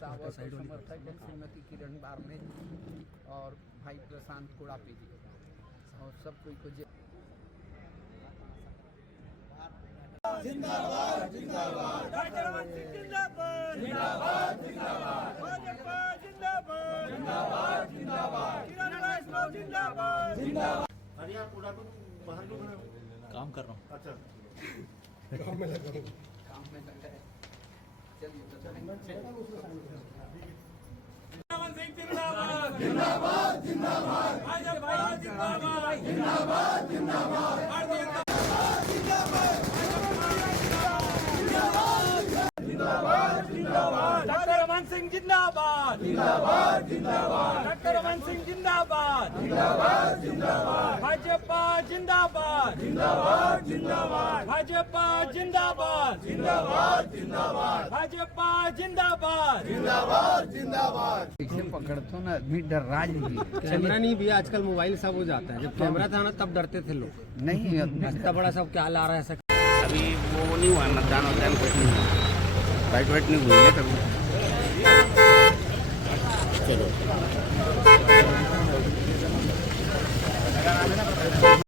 साहब और समर्थक हैं श्रीमती किरण बारमे और भाई प्रशांत कोड़ापी जी और सब कोई को जिंदाबाद जिंदाबाद डॉक्टर रमन सिंह जिंदाबाद जिंदाबाद जिंदाबाद भाजपा जिंदाबाद जिंदाबाद जिंदाबाद किरण वैष्णव जिंदाबाद जिंदाबाद। अरे यार पूरा तो बाहर क्यों खड़े हो? काम कर रहा हूँ। अच्छा काम में लगा है। चलिए रमन सिंह जिंदाबाद जिंदाबाद जिंदाबाद भाजपा जिंदाबाद जिंदाबाद जिंदाबाद भारतीय जिंदाबाद जिंदाबाद डॉक्टर रमन सिंह जिंदाबाद जिंदाबाद जिंदाबाद डॉक्टर रमन सिंह जिंदाबाद जिंदाबाद जिंदाबाद भाजपा जिंदाबाद जिंदाबाद जिंदाबाद भाजपा जिंदाबाद जिंदाबाद जिंदाबाद भाजपा जिंदाबाद जिंदाबाद जिंदाबाद। इसे पकड़ते हो ना आदमी डर रहा है। कैमरा नहीं भी आजकल मोबाइल सब हो जाता है। जब कैमरा था ना तब डरते थे लोग। नहीं इतना बड़ा सब क्या ला रहा है ऐसा। अभी वो नहीं हुआ मतदान वदान कुछ नहीं हुआ, बाइट वाइट नहीं हुई ना कभी। चलो